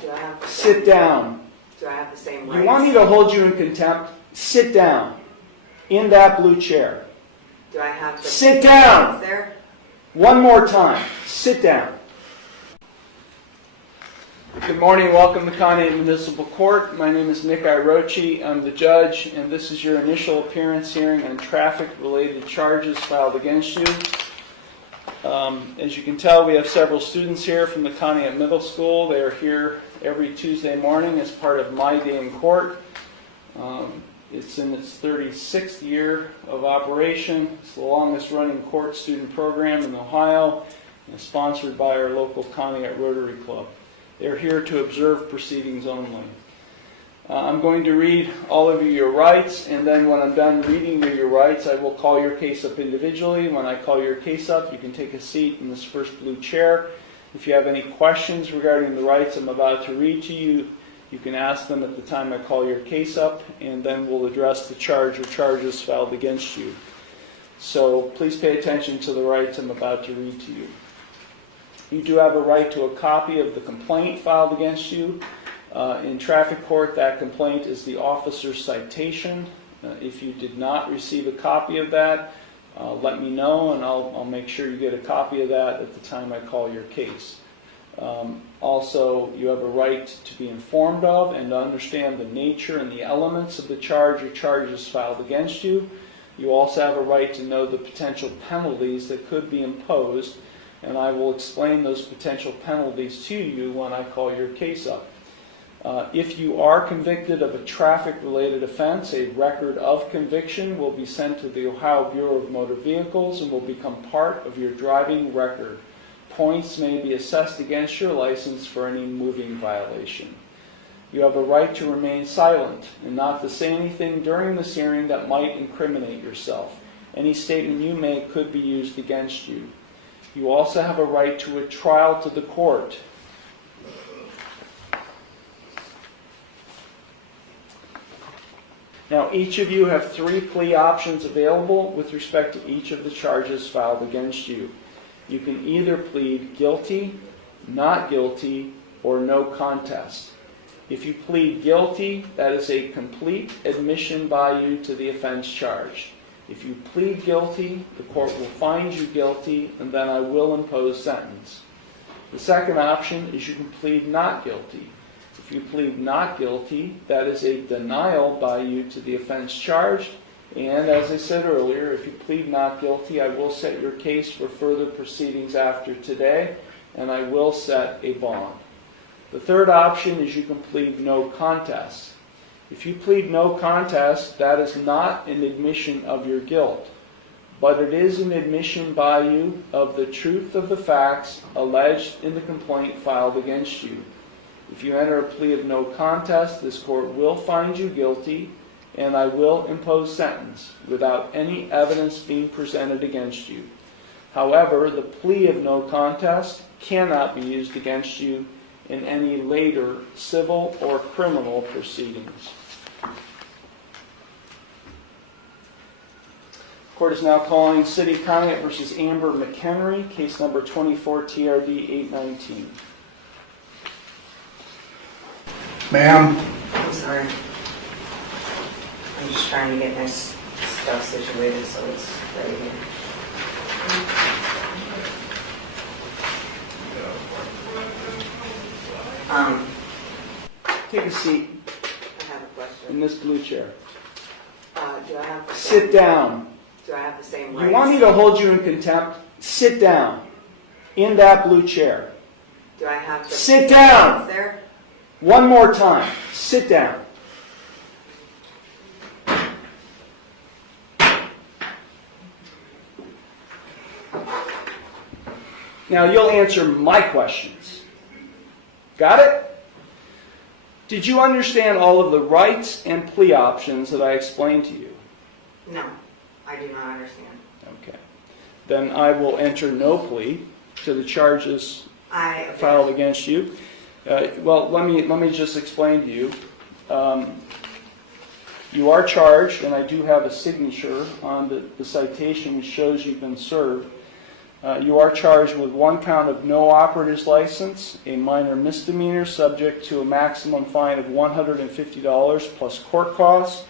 Do I have the Sit down. Do I have the same rights? You want me to hold you in contempt? Sit down. In that blue chair. Do I have the Sit down. rights there? One more time. Sit down. Good morning. Welcome to Contempt Municipal Court. My name is Nick Irochi. I'm the judge, and this is your initial appearance hearing on traffic-related charges filed against you. As you can tell, we have several students here from the Contempt Middle School. They are here every Tuesday morning as part of My Day in Court. It's in its 36th year of operation. It's the longest-running court student program in Ohio, and sponsored by our local Contempt Rotary Club. They're here to observe proceedings only. I'm going to read all of you your rights, and then when I'm done reading you your rights, I will call your case up individually. When I call your case up, you can take a seat in this first blue chair. If you have any questions regarding the rights I'm about to read to you, you can ask them at the time I call your case up, and then we'll address the charge or charges filed against you. So please pay attention to the rights I'm about to read to you. You do have a right to a copy of the complaint filed against you. In traffic court, that complaint is the officer's citation. If you did not receive a copy of that, let me know, and I'll make sure you get a copy of that at the time I call your case. Also, you have a right to be informed of and to understand the nature and the elements of the charge or charges filed against you. You also have a right to know the potential penalties that could be imposed, and I will explain those potential penalties to you when I call your case up. If you are convicted of a traffic-related offense, a record of conviction will be sent to the Ohio Bureau of Motor Vehicles and will become part of your driving record. Points may be assessed against your license for any moving violation. You have a right to remain silent and not to say anything during this hearing that might incriminate yourself. Any statement you make could be used against you. You also have a right to a trial to the court. Now, each of you have 3 plea options available with respect to each of the charges filed against you. You can either plead guilty, not guilty, or no contest. If you plead guilty, that is a complete admission by you to the offense charged. If you plead guilty, the court will find you guilty, and then I will impose sentence. The second option is you can plead not guilty. If you plead not guilty, that is a denial by you to the offense charged. And as I said earlier, if you plead not guilty, I will set your case for further proceedings after today, and I will set a bond. The third option is you can plead no contest. If you plead no contest, that is not an admission of your guilt, but it is an admission by you of the truth of the facts alleged in the complaint filed against you. If you enter a plea of no contest, this court will find you guilty, and I will impose sentence without any evidence being presented against you. However, the plea of no contest cannot be used against you in any later civil or criminal proceedings. The court is now calling City of Contempt versus Amber McHenry, case number 24 TRD 819. Ma'am, I'm sorry. I'm just trying to get my stuff situated so it's ready here. Take a seat I have a question. in this blue chair. Do I have the Sit down. Do I have the same You rights? want me to hold you in contempt? Sit down. In that blue chair. Do I have the Sit down. rights there? One more time. Sit down. Now you'll answer my questions. Got it? Did you understand all of the rights and plea options that I explained to you? No, I do not understand. Okay. Then I will enter no plea to the charges filed against you. Well, let me just explain to you. You are charged, and I do have a signature on the citation which shows you've been served. You are charged with 1 count of no operator's license, a minor misdemeanor subject to a maximum fine of $150 plus court costs.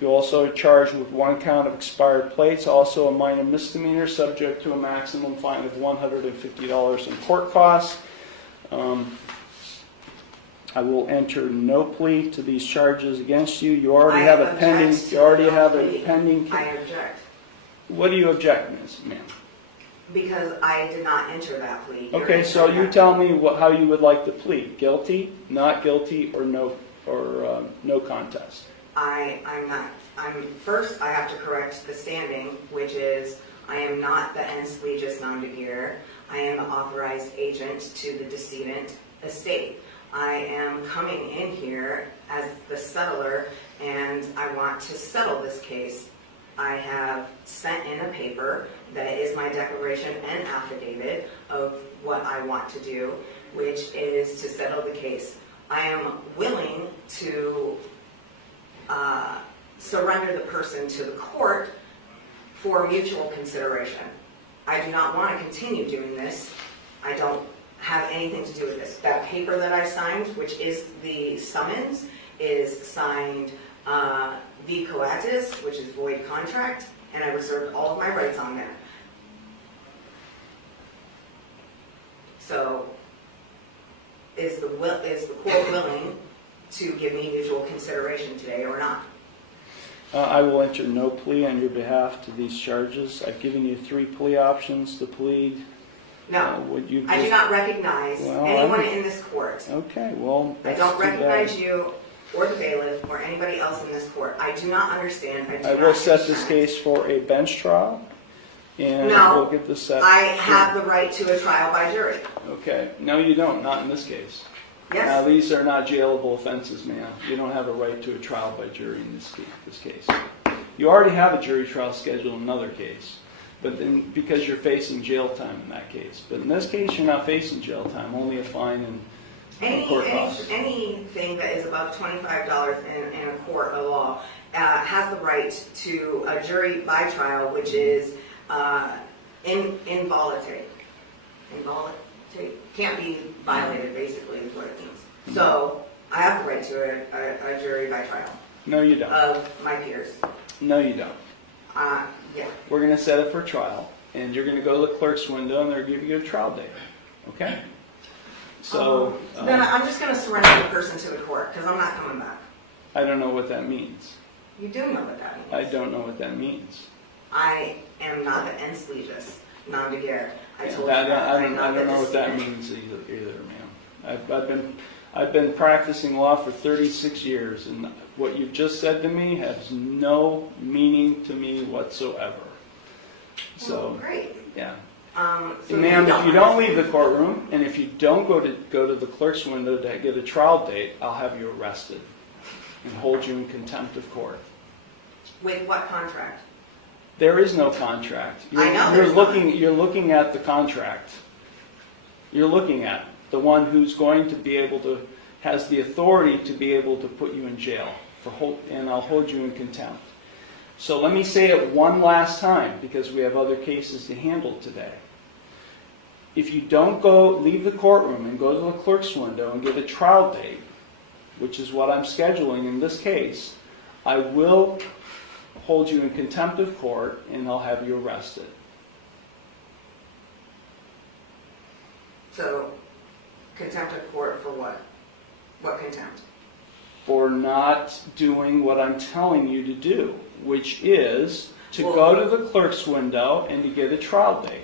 You also are charged with 1 count of expired plates, also a minor misdemeanor subject to a maximum fine of $150 in court costs. I will enter no plea to these charges against you. You already have a pending. You already have a pending. I object. What do you object, Ms. Ma'am? Because I did not enter that plea. Okay, so you tell me how you would like to plead: guilty, not guilty, or no contest. I'm not. First, I have to correct the standing, which is I am not the ens legis non degerir. I am the authorized agent to the decedent estate. I am coming in here as the settler, and I want to settle this case. I have sent in a paper that is my declaration and affidavit of what I want to do, which is to settle the case. I am willing to surrender the person to the court for mutual consideration. I do not want to continue doing this. I don't have anything to do with this. That paper that I signed, which is the summons, is signed v coatis, which is void contract, and I reserved all of my rights on there. So, is the court willing to give me mutual consideration today or not? I will enter no plea on your behalf to these charges. I've given you 3 plea options to plead. No, I do not recognize anyone in this court. Okay, well, I don't recognize you or the bailiff or anybody else in this court. I do not understand. I will set this case for a bench trial, and we'll get this set. I have the right to a trial by jury. Okay, no you don't, not in this case. Yes. Now these are not jailable offenses, ma'am. You don't have a right to a trial by jury in this case. You already have a jury trial scheduled in another case, but then because you're facing jail time in that case. But in this case, you're not facing jail time, only a fine and court costs. Anything that is above $25 in a court of law has the right to a jury by trial, which is involuntary. Involuntary can't be violated, basically, is what it means. So I have the right to a jury by trial. No, you don't. Of my peers. No, you don't. Yeah. We're going to set it for trial, and you're going to go to the clerk's window, and they're going to give you a trial date. Okay? So then I'm just going to surrender the person to the court because I'm not coming back. I don't know what that means. You do know what that means. I don't know what that means. I am not the ens legis non degerir. I told you I that. don't know what that means either, ma'am. I've been practicing law for 36 years, and what you've just said to me has no meaning to me whatsoever. So, great. Yeah. So ma'am, if you don't leave the courtroom, and if you don't go to the clerk's window to get a trial date, I'll have you arrested and hold you in contempt of court. With what contract? There is no contract. You're looking at the contract. You're looking at the one who's going to be able to, has the authority to be able to put you in jail, and I'll hold you in contempt. So let me say it one last time, because we have other cases to handle today. If you don't leave the courtroom and go to the clerk's window and get a trial date, which is what I'm scheduling in this case, I will hold you in contempt of court and I'll have you arrested. So, contempt of court for what? What contempt? For not doing what I'm telling you to do, which is to go to the clerk's window and to get a trial date.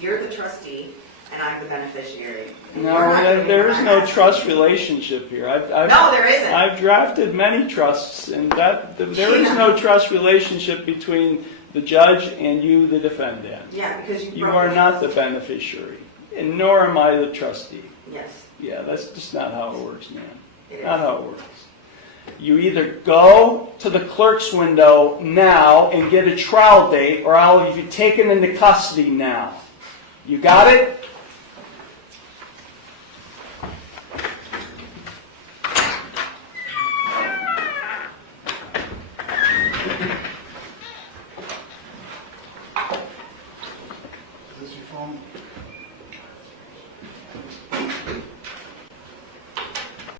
You're the trustee and I'm the beneficiary. No, there is no trust relationship here. No, there isn't. I've drafted many trusts, and there is no trust relationship between the judge and you, the defendant. Yeah, because you are not the beneficiary, and nor am I the trustee. Yes. Yeah, that's just not how it works, man. It Not is. how it works. You either go to the clerk's window now and get a trial date, or I'll have you taken into custody now. You got it?